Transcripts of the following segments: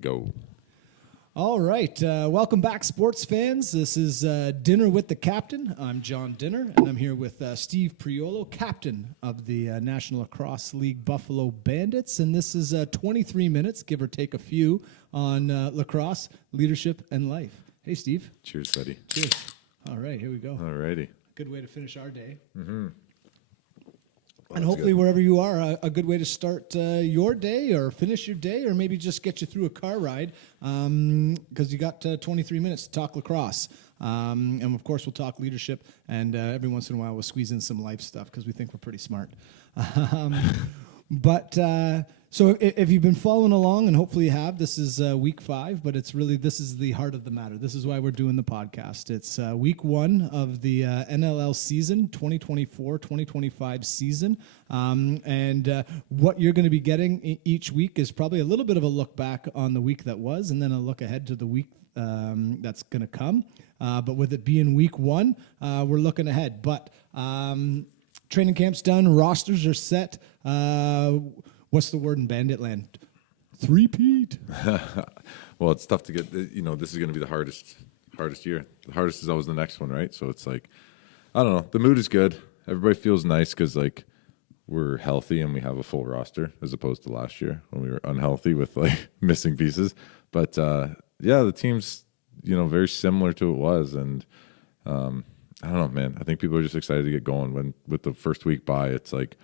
Go. All right. Welcome back, sports fans. This is Dinner with the Captain. I'm John Dinner, and I'm here with Steve Priolo, captain of the National Lacrosse League Buffalo Bandits. And this is 23 minutes, give or take a few, on lacrosse, leadership, and life. Hey, Steve. Cheers, buddy. Cheers. All right, here we go. All righty. Good way to finish our day. Mm-hmm. And hopefully wherever you are, a good way to start your day or finish your day or maybe just get you through a car ride because you got 23 minutes to talk lacrosse. And, of course, we'll talk leadership, and every once in a while we'll squeeze in some life stuff because we think we're pretty smart. So if you've been following along, and hopefully you have, this is week 5, but this is the heart of the matter. This is why we're doing the podcast. It's week 1 of the NLL season, 2024-2025 season. And what you're going to be getting each week is probably a little bit of a look back on the week that was, and then a look ahead to the week that's going to come. But with it being week 1, we're looking ahead. But training camp's done, rosters are set. What's the word in Bandit land? Three-peat. Well, it's tough to get. This is going to be the hardest year. The hardest is always the next one, right? So it's like, I don't know. The mood is good. Everybody feels nice because like we're healthy and we have a full roster as opposed to last year when we were unhealthy with like missing pieces. But yeah, the team's very similar to it was, and I don't know, man. I think people are just excited to get going. When with the first week bye, it's like,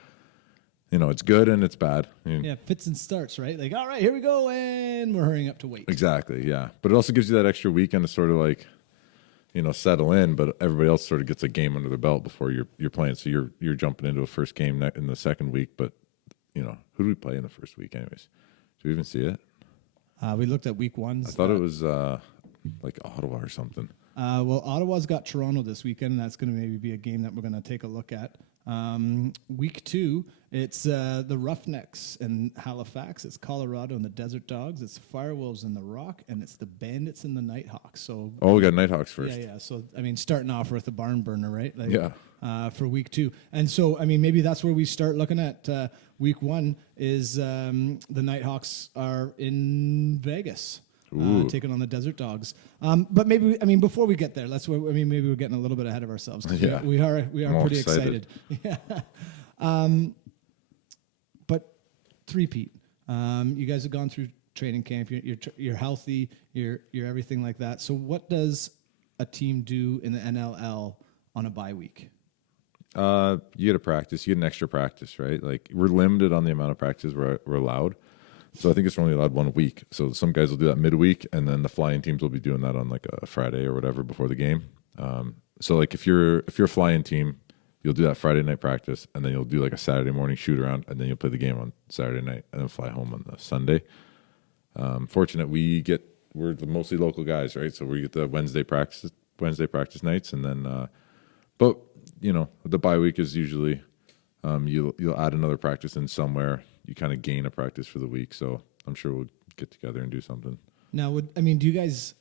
it's good and it's bad. Yeah, fits and starts, right? Like, all right, here we go, and we're hurrying up to wait. Exactly, yeah. But it also gives you that extra weekend to sort of like, settle in. But everybody else sort of gets a game under their belt before you're playing. So you're jumping into a first game in the second week. But who do we play in the first week, anyways? Do we even see it? We looked at week 1. I thought it was like Ottawa or something. Well, Ottawa's got Toronto this weekend, and that's going to maybe be a game that we're going to take a look at. Week 2, it's the Roughnecks in Halifax. It's Colorado and the Desert Dogs. It's Firewolves and the Rock, and it's the Bandits and the Nighthawks. So we got Nighthawks first. Yeah. So starting off with a barn burner, right? Like, yeah. For week 2, and so maybe that's where we start looking at week 1. Is the Nighthawks are in Vegas. Taking on the Desert Dogs, but maybe before we get there, maybe we're getting a little bit ahead of ourselves. Yeah, we are pretty excited. Yeah, but three-peat. You guys have gone through training camp. You're healthy. You're everything like that. So what does a team do in the NLL on a bye week? You get a practice. You get an extra practice, right? Like we're limited on the amount of practice we're allowed. So I think it's only allowed 1 week. So some guys will do that midweek, and then the flying teams will be doing that on like a Friday or whatever before the game. So like if you're a flying team, you'll do that Friday night practice, and then you'll do like a Saturday morning shoot around, and then you'll play the game on Saturday night, and then fly home on the Sunday. Fortunate we're the mostly local guys, right? So we get the Wednesday practice nights, and then but the bye week is usually you'll add another practice in somewhere. You kind of gain a practice for the week, so I'm sure we'll get together and do something. Now, do you guys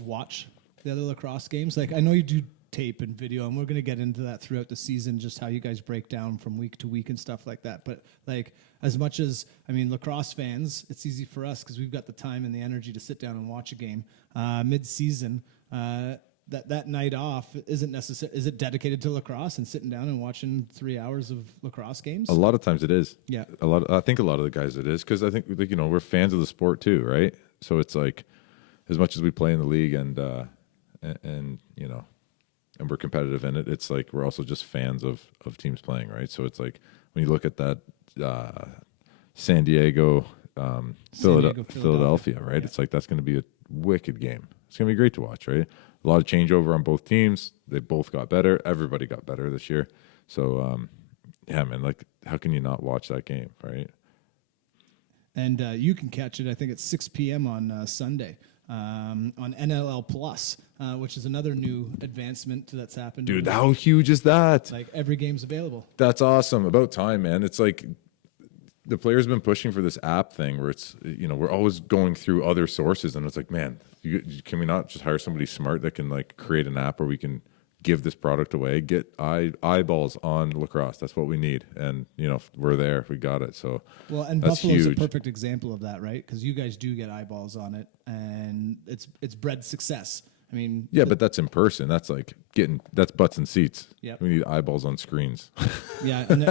watch the other lacrosse games? Like, I know you do tape and video, and we're going to get into that throughout the season, just how you guys break down from week to week and stuff like that. But like, as much as lacrosse fans, it's easy for us because we've got the time and the energy to sit down and watch a game mid-season. That night off isn't necessary. Is it dedicated to lacrosse and sitting down and watching 3 hours of lacrosse games? A lot of times it is. Yeah. I think a lot of the guys it is because I think we're fans of the sport too, right? So it's like as much as we play in the league and we're competitive in it, it's like we're also just fans of teams playing, right? So it's like when you look at that San Diego, Philadelphia, right? Yeah. It's like that's going to be a wicked game. It's going to be great to watch, right? A lot of changeover on both teams. They both got better. Everybody got better this year. So, yeah, man, like how can you not watch that game, right? And you can catch it, I think it's 6 p.m. on Sunday on NLL Plus, which is another new advancement that's happened. Dude, how huge is that? Like every game's available. That's awesome. About time, man. It's like the players have been pushing for this app thing where it's, we're always going through other sources, and it's like, man, can we not just hire somebody smart that can like create an app where we can give this product away, get eyeballs on lacrosse. That's what we need. And, we're there. We got it. So well, and that's Buffalo's huge. a perfect example of that, right? Because you guys do get eyeballs on it, and it's bred success. I mean, Yeah, but that's in person. That's like that's butts and seats. Yep. We need eyeballs on screens. yeah, and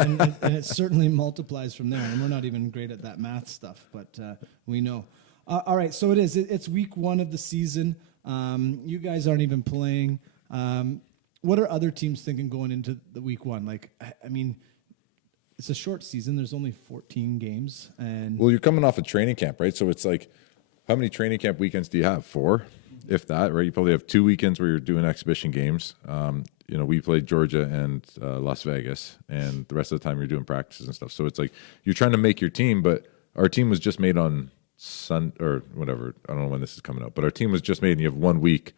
it certainly multiplies from there. And we're not even great at that math stuff, but we know. All right, so it's week 1 of the season. You guys aren't even playing. What are other teams thinking going into the week 1? Like, I mean, it's a short season. There's only 14 games, and Well, you're coming off a training camp, right? So it's like, how many training camp weekends do you have? 4, if that, right? You probably have 2 weekends where you're doing exhibition games. We played Georgia and Las Vegas, and the rest of the time you're doing practices and stuff. So it's like you're trying to make your team, but our team was just made on or whatever. I don't know when this is coming out, but our team was just made, and you have 1 week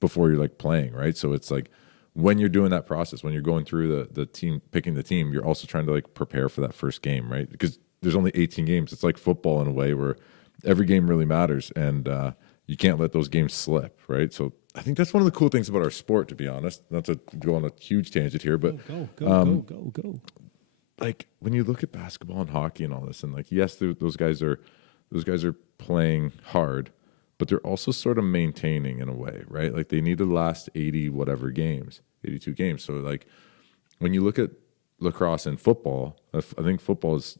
before you're like playing, right? So it's like when you're doing that process, when you're going through the team, picking the team, you're also trying to like prepare for that first game, right? Because there's only 18 games. It's like football in a way where every game really matters, and you can't let those games slip, right? So I think that's one of the cool things about our sport, to be honest. Not to go on a huge tangent here, but go. like when you look at basketball and hockey and all this, and like, yes, those guys are playing hard, but they're also sort of maintaining in a way, right? Like they need to last 80 whatever games, 82 games. So like when you look at lacrosse and football, I think football is,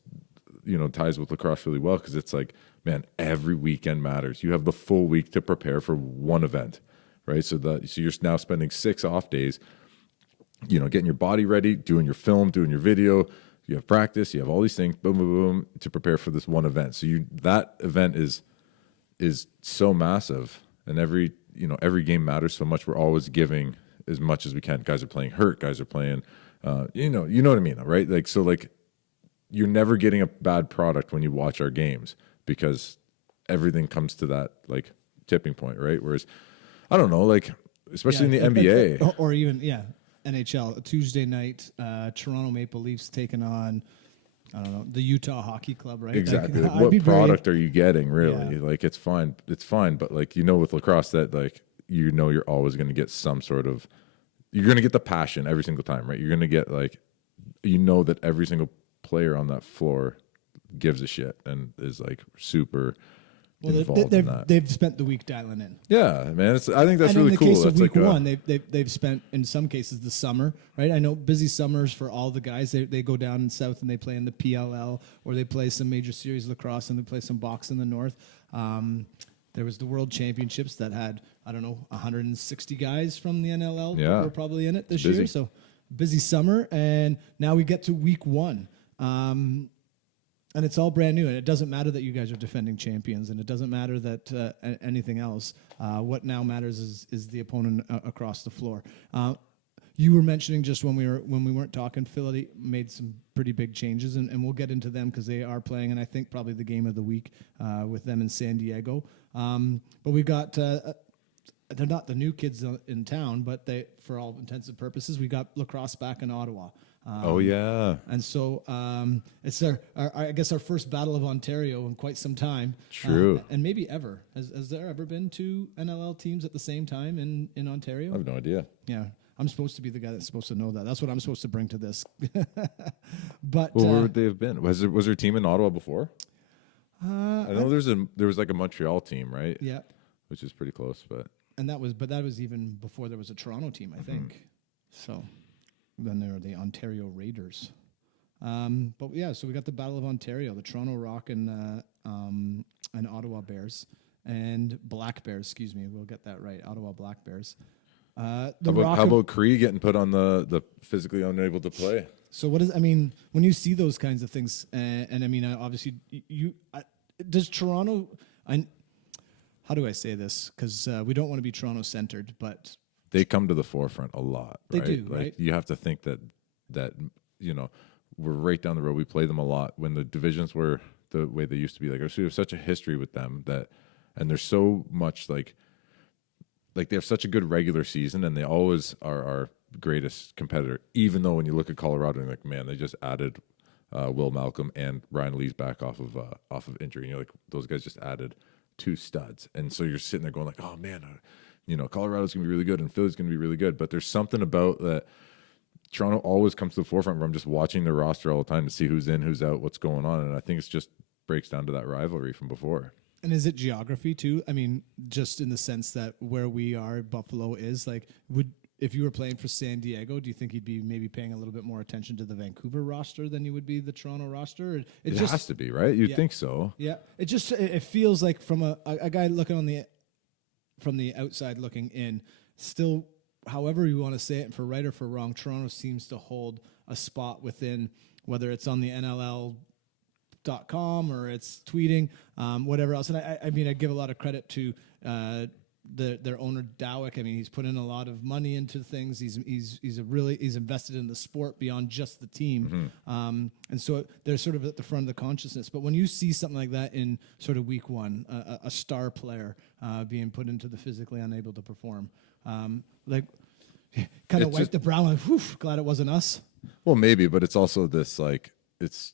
ties with lacrosse really well, because it's like, man, every weekend matters. You have the full week to prepare for one event, right? So you're now spending 6 off days, getting your body ready, doing your film, doing your video. You have practice, you have all these things, boom, boom, boom, to prepare for this one event. So that event is so massive, and every game matters so much. We're always giving as much as we can. Guys are playing hurt. Guys are playing, you know what I mean, right? Like, so like you're never getting a bad product when you watch our games, because everything comes to that like tipping point, right? Whereas I don't know, like especially in the NBA or even NHL, a Tuesday night, Toronto Maple Leafs taking on, I don't know, the Utah Hockey Club, right? Exactly. Like, what product are you getting, really? Yeah. Like, it's fine, but like, with lacrosse that like, you're always going to get some sort of, you're going to get the passion every single time, right? You're going to get like, that every single player on that floor gives a shit and is like super involved in that. They've spent the week dialing in. Yeah, man. I think that's and really cool. In the case of that's week 1, they've spent, in some cases, the summer, right? I know busy summers for all the guys. They go down in south and they play in the PLL, or they play some major series lacrosse, and they play some box in the north. There was the World Championships that had, I don't know, 160 guys from the NLL that were probably in it this year. So busy summer, and now we get to week 1. And it's all brand new, and it doesn't matter that you guys are defending champions, and it doesn't matter that anything else. What now matters is the opponent across the floor. You were mentioning just when we weren't talking, Philly made some pretty big changes, and we'll get into them because they are playing, and I think probably the game of the week with them in San Diego. But we got. They're not the new kids in town, but for all intents and purposes, we got lacrosse back in Ottawa. Oh yeah, and so it's I guess our first Battle of Ontario in quite some time. True, and maybe ever. Has there ever been 2 NLL teams at the same time in Ontario? I have no idea. Yeah, I'm supposed to be the guy that's supposed to know that. That's what I'm supposed to bring to this. But where would they have been? Was there a team in Ottawa before? I know there was like a Montreal team, right? Yeah, which is pretty close, but that was even before there was a Toronto team, I think. So. Then there are the Ontario Raiders. But yeah, so we got the Battle of Ontario, the Toronto Rock and Ottawa Bears, and Black Bears, excuse me. We'll get that right. Ottawa Black Bears. How about Cree getting put on the physically unable to play? So when you see those kinds of things, and I mean, obviously, does Toronto, how do I say this? Because we don't want to be Toronto-centered, but they come to the forefront a lot. They right? do, like, right? You have to think that we're right down the road. We play them a lot when the divisions were the way they used to be. Like, we have such a history with them and there's so much like they have such a good regular season, and they always are our greatest competitor. Even though when you look at Colorado, and like, man, they just added Will Malcolm and Ryan Lee's back off of injury. And you're like, those guys just added 2 studs, and so you're sitting there going like, oh man. Colorado's going to be really good and Philly's going to be really good. But there's something about that. Toronto always comes to the forefront where I'm just watching the roster all the time to see who's in, who's out, what's going on. And I think it's just breaks down to that rivalry from before. And is it geography too? I mean, just in the sense that where we are, Buffalo is like, if you were playing for San Diego, do you think you'd be maybe paying a little bit more attention to the Vancouver roster than you would be the Toronto roster? It just has to be, right? You'd think so. Yeah. It feels like from a guy looking from the outside looking in, still, however you want to say it, and for right or for wrong, Toronto seems to hold a spot within, whether it's on the NLL.com or it's tweeting, whatever else. And I mean, I give a lot of credit to their owner Dowick. I mean, he's put in a lot of money into things. He's invested in the sport beyond just the team. And so they're sort of at the front of the consciousness. But when you see something like that in sort of week one, a star player being put into the physically unable to perform, kind of wipe the brow and whew, glad it wasn't us. Well, maybe, but it's also this like it's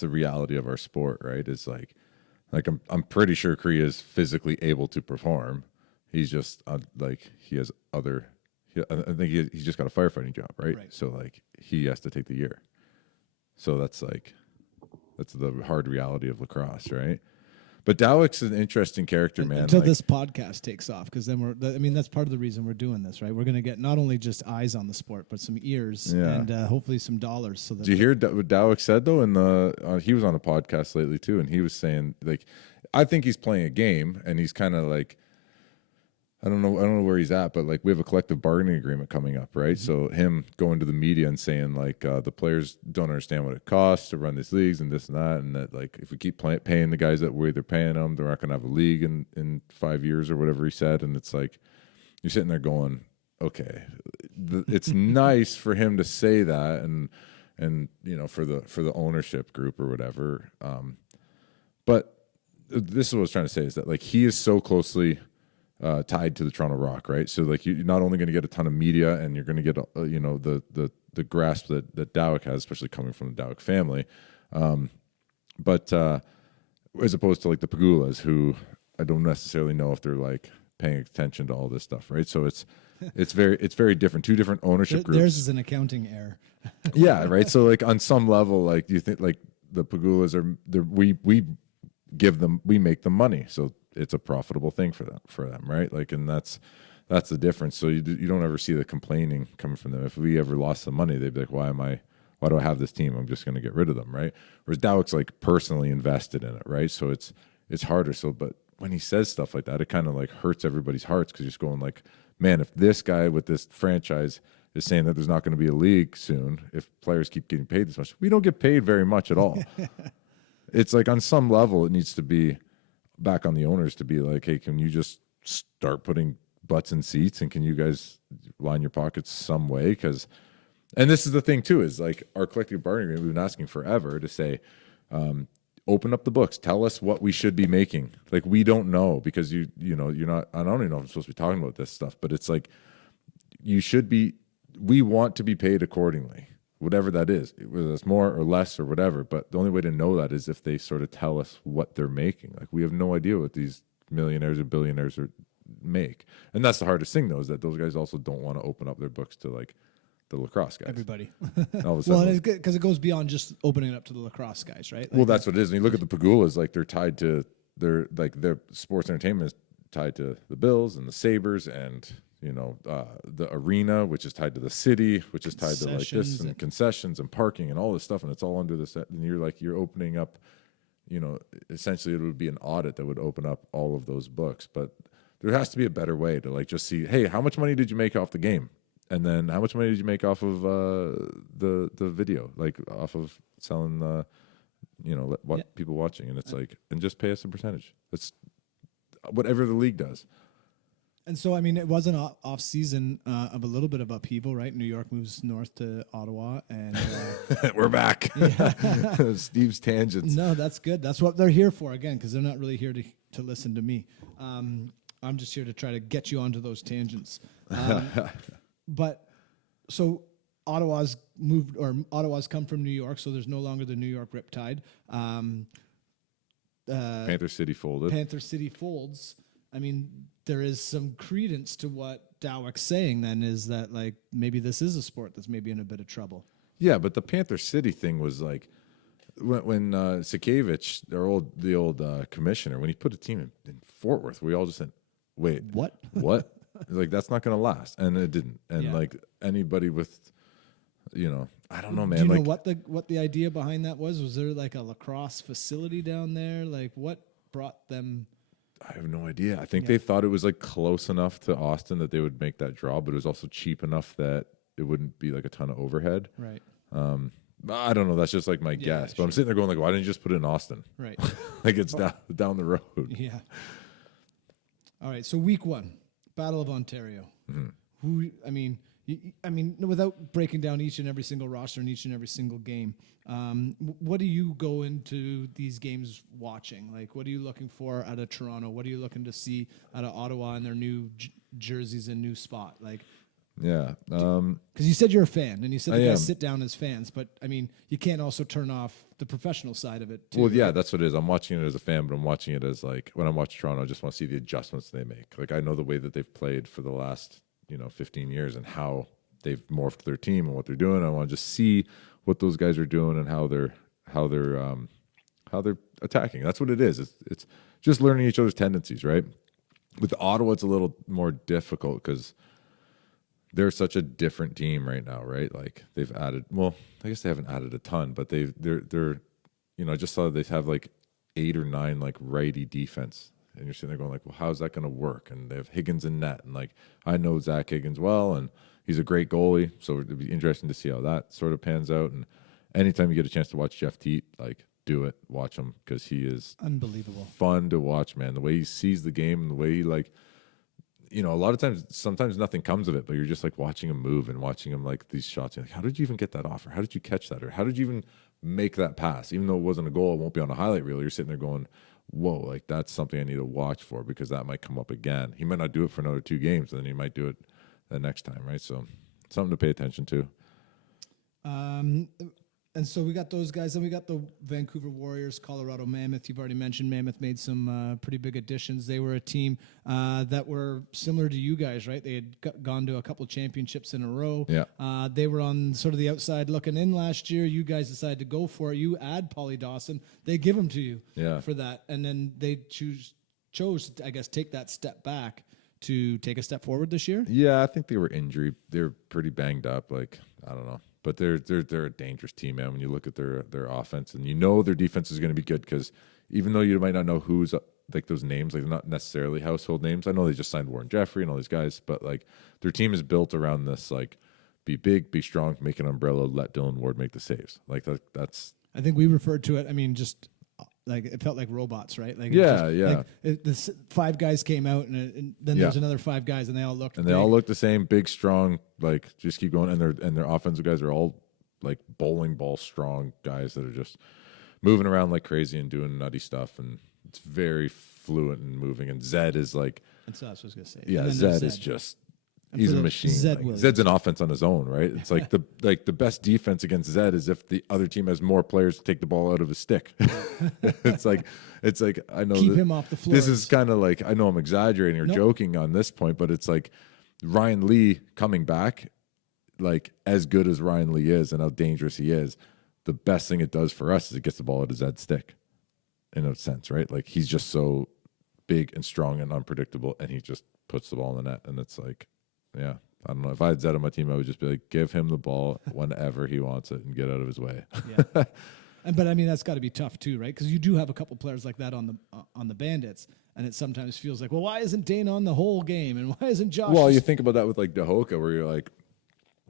the reality of our sport, right? It's like I'm pretty sure Korea is physically able to perform. He's just he has other. I think he's just got a firefighting job, right? So like he has to take the year. So that's the hard reality of lacrosse, right? But Dowick's an interesting character, man. Until this podcast takes off, because then that's part of the reason we're doing this, right? We're going to get not only just eyes on the sport, but some ears and hopefully some dollars. So that Did you hear what Dowick said though? He was on a podcast lately too, and he was saying like, I think he's playing a game, and he's kind of like, I don't know where he's at, but like we have a collective bargaining agreement coming up, right? So him going to the media and saying like the players don't understand what it costs to run these leagues and this and that like if we keep paying the guys that they're paying them, they're not going to have a league in 5 years or whatever he said. And it's like you're sitting there going, okay, it's nice for him to say that and for the ownership group or whatever. But this is what I was trying to say is that like he is so closely tied to the Toronto Rock, right? So like you're not only going to get a ton of media, and you're going to get the grasp that Dowick has, especially coming from the Dowick family, but as opposed to like the Pagulas, who I don't necessarily know if they're like paying attention to all this stuff, right? So it's very different. Two different ownership groups. Theirs is an accounting error. Yeah, right. So like on some level, like do you think like the Pagulas we make them money, so it's a profitable thing for them, right? Like, and that's the difference. So you don't ever see the complaining coming from them. If we ever lost some money, they'd be like, why do I have this team? I'm just going to get rid of them, right? Whereas Dowick's like personally invested in it, right? So it's harder. So, but when he says stuff like that, it kind of like hurts everybody's hearts, because you're just going like, man, if this guy with this franchise is saying that there's not going to be a league soon, if players keep getting paid this much, we don't get paid very much at all. It's like on some level, it needs to be back on the owners to be like, hey, can you just start putting butts in seats, and can you guys line your pockets some way? And this is the thing too, is like our collective bargaining agreement, we've been asking forever to say, open up the books, tell us what we should be making. Like we don't know, because you're not, I don't even know if I'm supposed to be talking about this stuff, but it's like we want to be paid accordingly, whatever that is, whether it's more or less or whatever. But the only way to know that is if they sort of tell us what they're making. Like we have no idea what these millionaires or billionaires make. And that's the hardest thing though, is that those guys also don't want to open up their books to like the lacrosse guys. Everybody. All of a sudden, well, because it goes beyond just opening it up to the lacrosse guys, right? Like, well, that's what it is. When you look at the Pagulas, like they're tied to their sports entertainment is tied to the Bills and the Sabres, and the arena, which is tied to the city, which is tied to like this, and concessions and parking and all this stuff, and it's all under this. And you're opening up, essentially it would be an audit that would open up all of those books. But there has to be a better way to like just see, hey, how much money did you make off the game, and then how much money did you make off of the video, like off of selling people watching, and it's like, and just pay us a percentage. It's whatever the league does. And so, I mean, it was an off season of a little bit of upheaval, right? New York moves north to Ottawa, and we're back. Steve's tangents. No, that's good. That's what they're here for, again, because they're not really here to listen to me. I'm just here to try to get you onto those tangents. But so Ottawa's come from New York, so there's no longer the New York Riptide. Panther City folded. Panther City folds. I mean, there is some credence to what Dowick's saying then, is that like maybe this is a sport that's maybe in a bit of trouble. Yeah, but the Panther City thing was like when Sikevich, the old commissioner, when he put a team in Fort Worth, we all just said, "Wait, What? What? Like that's not going to last," and it didn't. And Yeah. like anybody with, I don't know, man. Do you like, know what the idea behind that was? Was there like a lacrosse facility down there? Like what brought them? I have no idea. I think they thought it was like close enough to Austin that they would make that draw, but it was also cheap enough that it wouldn't be like a ton of overhead. Right. I don't know. That's just like my guess. But I'm sitting there going like, why didn't you just put it in Austin? Right. Like it's down the road. Yeah. All right. So week 1, Battle of Ontario. Who? I mean, without breaking down each and every single roster and each and every single game, what do you go into these games watching? Like, what are you looking for out of Toronto? What are you looking to see out of Ottawa and their new jerseys and new spot? Like, Yeah. because you said you're a fan, and you said I you guys am. sit down as fans, but I mean, you can't also turn off the professional side of it too. Well, yeah, right? that's what it is. I'm watching it as a fan, but I'm watching it as like when I watch Toronto, I just want to see the adjustments they make. Like I know the way that they've played for the last 15 years and how they've morphed their team and what they're doing. I want to just see what those guys are doing and how they're attacking. That's what it is. It's just learning each other's tendencies, right? With Ottawa, it's a little more difficult because they're such a different team right now, right? Like they've added, well, I guess they haven't added a ton, but they're I just saw they have like 8 or 9 like righty defense, and you're sitting there going like, well, how's that going to work? And they have Higgins in net, and like I know Zach Higgins well, and he's a great goalie, so it'd be interesting to see how that sort of pans out. And anytime you get a chance to watch Jeff Teat, like do it, watch him because he is Unbelievable. fun to watch, man. The way he sees the game and the way he like. A lot of times, sometimes nothing comes of it, but you're just like watching him move and watching him like these shots. You're like, how did you even get that off? Or how did you catch that? Or how did you even make that pass? Even though it wasn't a goal, it won't be on a highlight reel. You're sitting there going, whoa, like that's something I need to watch for because that might come up again. He might not do it for another 2 games, and then he might do it the next time, right? So something to pay attention to. And so we got those guys. Then we got the Vancouver Warriors, Colorado Mammoth. You've already mentioned Mammoth made some pretty big additions. They were a team that were similar to you guys, right? They had gone to a couple of championships in a row. Yeah. They were on sort of the outside looking in last year. You guys decided to go for it. You add Paulie Dawson. They give him to you for that. And then they chose to, I guess, take that step back to take a step forward this year. Yeah, I think they were injured. They're pretty banged up. Like, I don't know. But they're a dangerous team, man. When you look at their offense, and their defense is going to be good because even though you might not know who's like those names, like they're not necessarily household names. I know they just signed Warren Jeffrey and all these guys, but like their team is built around this like be big, be strong, make an umbrella, let Dylan Ward make the saves. Like that's. I think we referred to it. I mean, just like it felt like robots, right? Like yeah. Like the 5 guys came out, and then there's another 5 guys, and they all looked. And they all look the same, big, strong. Like just keep going, and their offensive guys are all like bowling ball strong guys that are just moving around like crazy and doing nutty stuff, and it's very fluent and moving. And Zed is like, that's what I was gonna say. Yeah, Zed is just. He's a machine. Zed's an offense on his own, right? It's like the best defense against Zed is if the other team has more players to take the ball out of his stick. it's like I know keep him off the floor. This is kind of like I know I'm exaggerating or joking on this point, but it's like Ryan Lee coming back, like as good as Ryan Lee is and how dangerous he is, the best thing it does for us is it gets the ball out of Zed's stick, in a sense, right? Like he's just so big and strong and unpredictable, and he just puts the ball in the net, and it's like. Yeah, I don't know. If I had Zed on my team, I would just be like, give him the ball whenever he wants it and get out of his way. Yeah. But I mean, that's got to be tough too, right? Because you do have a couple players like that on the Bandits, and it sometimes feels like, well, why isn't Dane on the whole game, and why isn't Josh? Well, you think about that with like Dahoka, where you're like,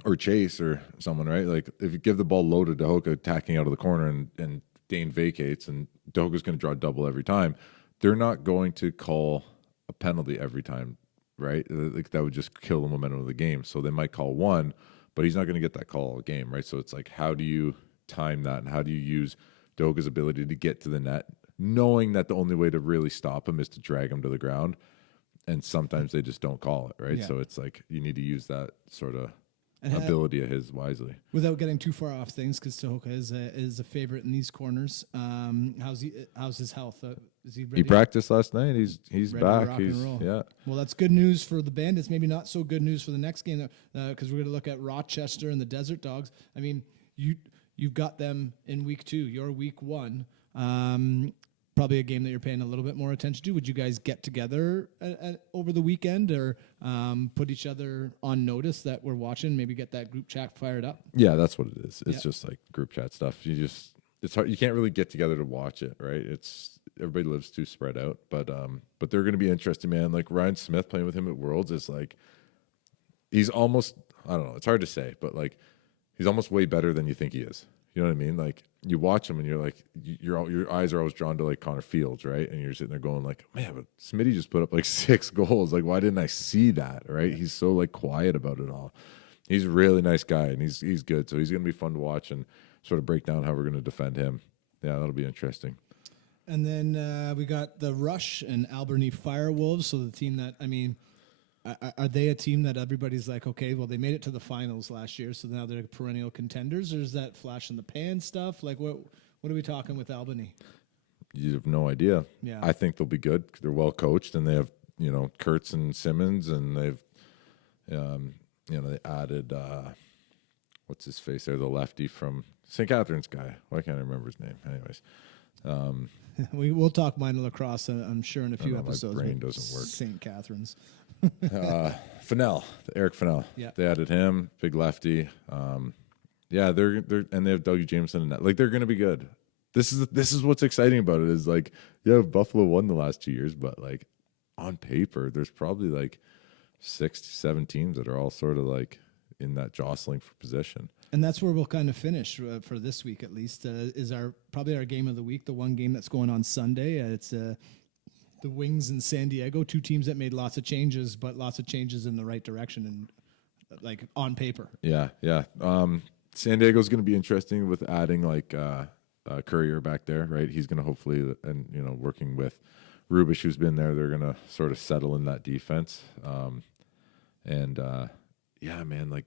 or Chase or someone, right? Like if you give the ball low to Dahoka attacking out of the corner and Dane vacates, and Dahoka's going to draw double every time, they're not going to call a penalty every time. Right, like that would just kill the momentum of the game. So they might call one, but he's not going to get that call all game, right? So it's like, how do you time that, and how do you use Doga's ability to get to the net, knowing that the only way to really stop him is to drag him to the ground, and sometimes they just don't call it, right? Yeah. So it's like you need to use that sort of And ability of his wisely. without getting too far off things, because Tehoka is a favorite in these corners. How's his health? Is he ready? He practiced last night. He's Ready to back. rock and He's roll. yeah. Well, that's good news for the Bandits. Maybe not so good news for the next game, because we're going to look at Rochester and the Desert Dogs. I mean, you've got them in week 2. You're week 1. Probably a game that you're paying a little bit more attention to. Would you guys get together over the weekend, or put each other on notice that we're watching? Maybe get that group chat fired up. Yeah, that's what it is. It's just like group chat stuff. It's hard. You can't really get together to watch it, right? Everybody lives too spread out, but they're going to be interesting, man. Like Ryan Smith playing with him at Worlds is like, he's almost, I don't know, it's hard to say, but like he's almost way better than you think he is. You know what I mean? Like you watch him and you're like, your eyes are always drawn to like Connor Fields, right? And you're sitting there going like, man, but Smitty just put up like 6 goals. Like, why didn't I see that? Right? He's so like quiet about it all. He's a really nice guy and he's good. So he's going to be fun to watch and sort of break down how we're going to defend him. Yeah, that'll be interesting. And then we got the Rush and Alberni Firewolves. So the team that, I mean, are they a team that everybody's like, okay, well, they made it to the finals last year, so now they're perennial contenders, or is that flash in the pan stuff? Like, what are we talking with Albany? You have no idea. Yeah. I think they'll be good. They're well coached, and they have, Kurtz and Simmons, and they've, they added, what's his face there, the lefty from St. Catharines guy. Why can't I remember his name? Anyways. We'll talk minor lacrosse, I'm sure, in a few episodes. My brain doesn't work. St. Catharines. Fennell, Eric Fennell. Yeah. They added him, big lefty. They're and they have Dougie Jameson and that. Like they're going to be good. This is what's exciting about it is like, yeah, Buffalo won the last 2 years, but like on paper, there's probably like 6 to 7 teams that are all sort of like in that jostling for position. And that's where we'll kind of finish for this week, at least. Is probably our game of the week, the one game that's going on Sunday. It's the Wings in San Diego, 2 teams that made lots of changes, but lots of changes in the right direction and like on paper. Yeah. San Diego's going to be interesting with adding like Courier back there, right? He's going to hopefully, and working with Rubish, who's been there, they're going to sort of settle in that defense. Yeah, man, like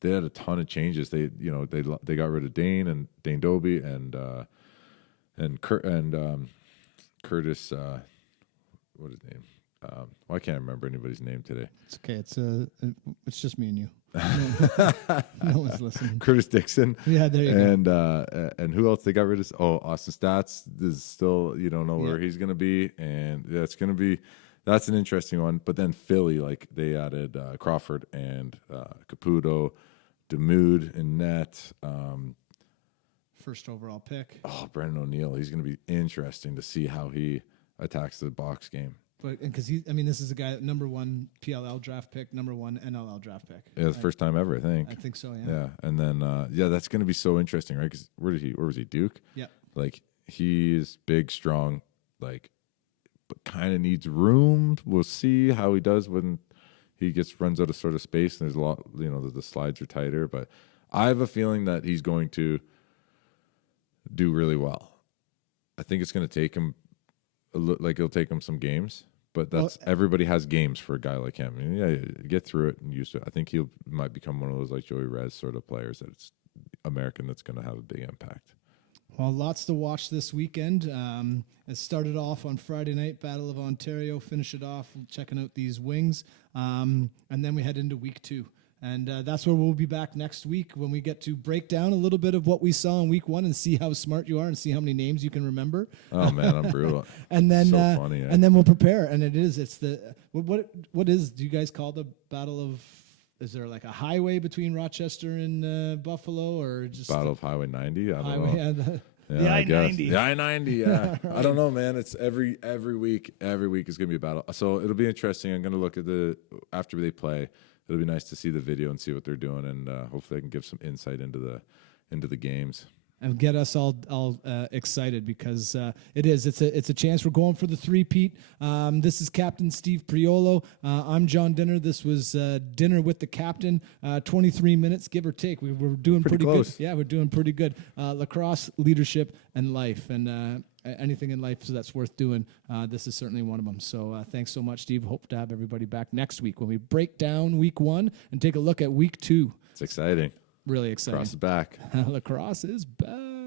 they had a ton of changes. They got rid of Dane Dobie and Curtis. What is his name? I can't remember anybody's name today. It's okay. It's just me and you. No one's listening. Curtis Dixon. Yeah, there you go. And who else they got rid of? Oh, Austin Stats is still, you don't know where he's going to be. And yeah, that's an interesting one. But then Philly, like they added Crawford and Caputo, Demude and net. First overall pick. Oh, Brendan O'Neill. He's going to be interesting to see how he attacks the box game. But because this is a guy number 1 PLL draft pick, number 1 NLL draft pick. Yeah, the first time ever, I think. I think so. Yeah. Yeah, and then that's going to be so interesting, right? Because where was he? Duke. Yeah. Like he is big, strong, like, but kind of needs room. We'll see how he does when he runs out of sort of space. And there's a lot, the slides are tighter, but I have a feeling that he's going to do really well. I think it's going to take him it'll take him some games. But everybody has games for a guy like him. I mean, get through it and use it. I think he might become one of those like Joey Rez sort of players that's American that's going to have a big impact. Well, lots to watch this weekend. It started off on Friday night, Battle of Ontario. Finish it off checking out these Wings. And then we head into week 2. And that's where we'll be back next week when we get to break down a little bit of what we saw in week 1 and see how smart you are and see how many names you can remember. Oh man, I'm brutal. And then so funny. And then we'll prepare. And it's the what is? Do you guys call the Battle of? Is there like a highway between Rochester and Buffalo, or just Battle of Highway 90? I don't know. The I-90. The I-90, yeah. I don't know, man. It's every week. Every week is going to be a battle. So it'll be interesting. I'm going to look at after they play. It'll be nice to see the video and see what they're doing, and hopefully I can give some insight into the games and get us all excited because it's a chance. We're going for the 3-peat. This is Captain Steve Priolo. I'm John Dinner. This was Dinner with the Captain. 23 minutes, give or take. We're doing pretty close. Good. Yeah, we're doing pretty good. Lacrosse, leadership, and life, and anything in life that's worth doing. This is certainly one of them. So thanks so much, Steve. Hope to have everybody back next week when we break down week 1 and take a look at week 2. It's exciting. Really exciting. Cross is back. Lacrosse is back.